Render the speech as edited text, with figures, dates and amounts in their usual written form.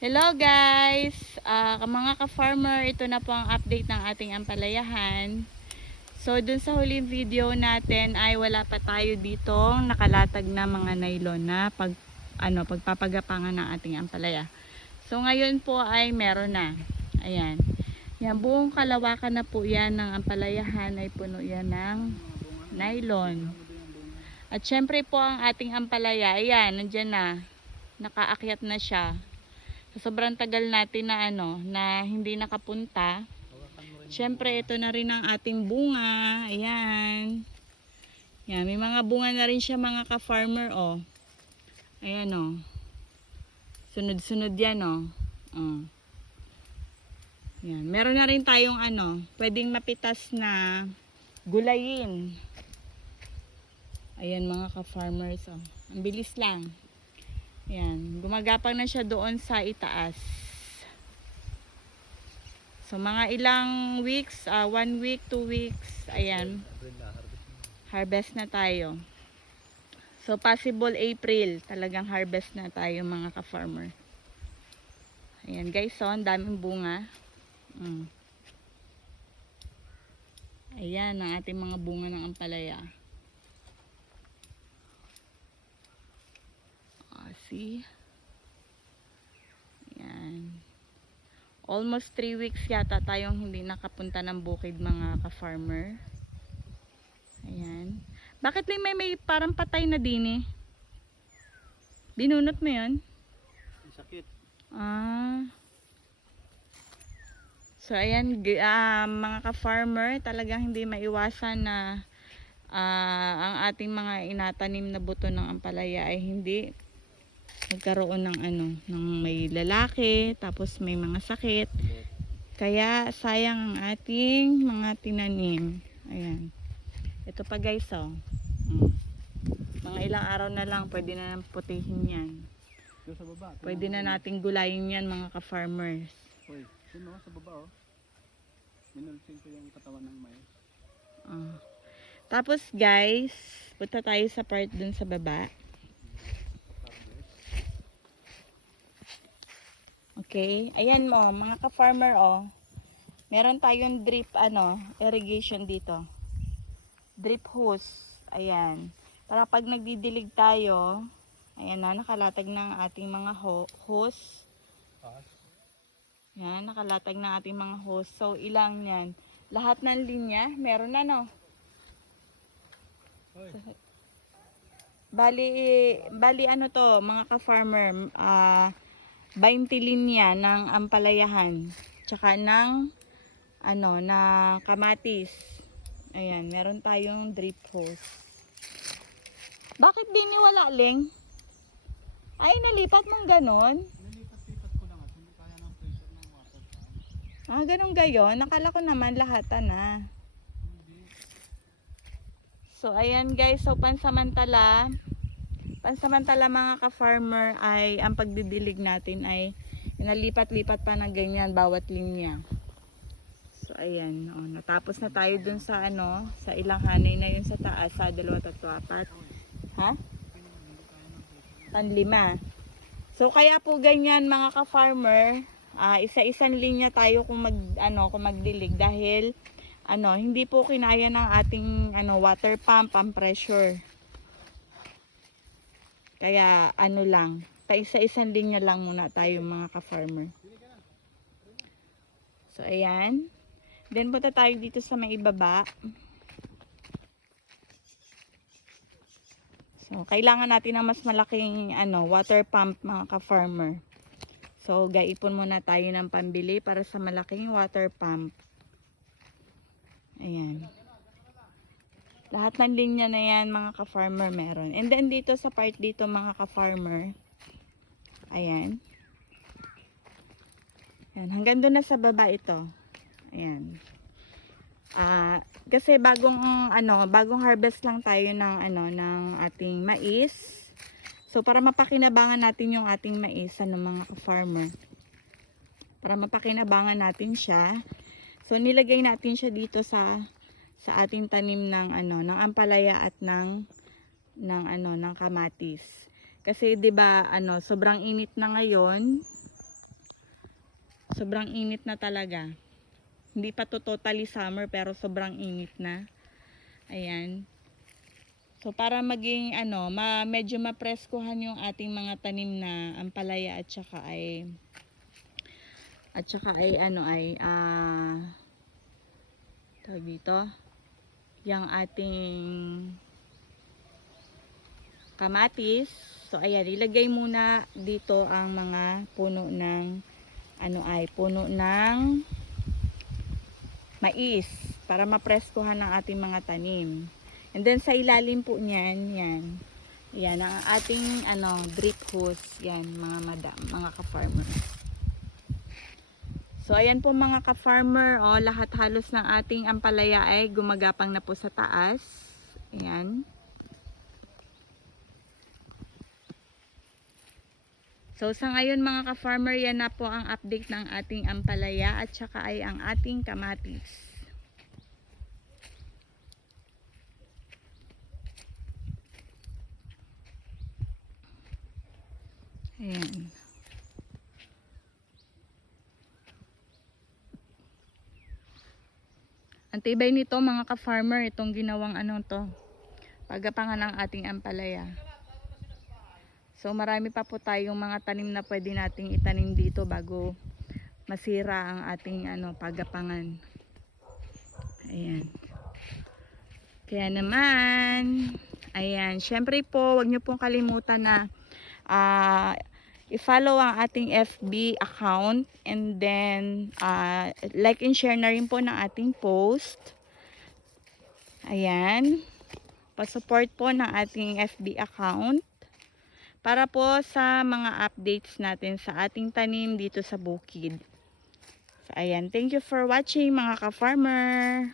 Hello guys! Mga ka-farmer, ito na po ang update ng ating ampalayahan. So dun sa huling video natin ay wala pa tayo ditong nakalatag na mga nylon na pagpapagapangan ng ating ampalaya. So ngayon po ay meron na. Ayan. Yan, buong kalawakan na po yan ng ampalayahan ay puno yan ng nylon. At syempre po ang ating ampalaya, ayan, nandyan na. Nakaakyat na siya. So, sobrang tagal natin na na hindi nakapunta. Syempre ito na rin ang ating bunga. Ayan. Yan, may mga bunga na rin siya mga ka-farmer oh. Ayan oh. Sunod-sunod yan oh. Oh. Yan, meron na rin tayong pwedeng mapitas na gulayin. Ayan mga ka-farmers oh. Ang bilis lang. Yan, gumagapang na siya doon sa itaas. So mga ilang weeks, 1 week, 2 weeks, ayan. Harvest na tayo. So possible April, talagang harvest na tayo mga ka-farmer. Ayan guys, so ang daming bunga. Ayan ang ating mga bunga ng ampalaya. See? Ayan. Almost 3 weeks yata tayong hindi nakapunta ng bukid mga ka-farmer. Ayan. Bakit may parang patay na din eh? Binunot mo yun? Sakit. So ayan mga ka-farmer, talagang hindi maiwasan na ang ating mga inatanim na buto ng ampalaya ay hindi nagkaroon ng ng may lalaki, tapos may mga sakit. Kaya sayang ang ating mga tinanim. Ayan. Ito pa guys oh. Mga ilang araw na lang pwede na nang putihin yan. Sa baba. Pwede na nating gulayin yan mga ka-farmers. Hoy, sino sa baba oh. Minulsin ko yung katawan ng mais. Tapos guys, punta tayo sa part dun sa baba. Okay, ayan mo mga ka-farmer oh. Meron tayong drip irrigation dito. Drip hose. Ayan. Para pag nagdidilig tayo, ayan na nakalatag ng ating mga hose. Yan, nakalatag ng ating mga hose. So ilang yan. Lahat ng linya, meron na no. Bali ano to, mga ka-farmer, 20 linya ng ampalayahan tsaka ng na kamatis. Ayan, meron tayong drip hose. Bakit di niwala Leng? Ay, nalipat mong ganon? Nilipat-lipat ko lang at hindi kaya ng pressure ng water. Ganun gayon. Nakala ko naman lahatan na. So ayan guys, so pansamantala mga ka-farmer ay ang pagdidilig natin ay inalipat-lipat pa ng ganyan bawat linya. So ayan, natapos na tayo dun sa sa ilang hanay na yun sa taas, sa 2, 3, 4. Ha? 5. So kaya po ganyan mga ka-farmer, isa-isang linya tayo kung magdilig dahil hindi po kinaya ng ating water pump ang pressure. Kaya lang, isa-isang linya lang muna tayo mga ka-farmer. So ayan. Then punta tayo dito sa may ibaba. So kailangan natin ng mas malaking water pump mga ka-farmer. So gaipon muna tayo ng pambili para sa malaking water pump. Ayan. Lahat ng linya na yan mga ka-farmer meron. And then dito sa part dito mga ka-farmer, ayan. Ayan, hanggang doon na sa baba ito. Ayan. Kasi bagong harvest lang tayo ng ating mais. So para mapakinabangan natin yung ating mais mga ka-farmer. Para mapakinabangan natin siya. So nilagay natin siya dito sa ating tanim ng ng ampalaya at ng kamatis. Kasi 'di ba sobrang init na ngayon. Sobrang init na talaga. Hindi pa to totally summer pero sobrang init na. Ayan. So para maging medyo mapreskuhan yung ating mga tanim na ampalaya at saka ay tawag dito, yung ating kamatis. So ayan, ilagay muna dito ang mga puno ng puno ng mais para mapreskuhan ng ating mga tanim. And then sa ilalim po niyan, yan ang ating drip hose, yan mga ka-farmer. So ayan po mga ka-farmer, lahat halos ng ating ampalaya ay gumagapang na po sa taas. Ayan. So sa ngayon mga ka-farmer, yan na po ang update ng ating ampalaya at saka ay ang ating kamatis. Ayan. Ang tibay nito mga ka-farmer, itong ginawang paggapangan ng ating ampalaya. So marami pa po tayong mga tanim na pwede nating itanim dito bago masira ang ating paggapangan. Ayan. Kaya naman, ayan, syempre po, wag niyo pong kalimutan na i-follow ang ating FB account and then like and share na rin po ng ating post. Ayan. Pa-support po ng ating FB account para po sa mga updates natin sa ating tanim dito sa bukid. So, ayan. Thank you for watching mga ka-farmer.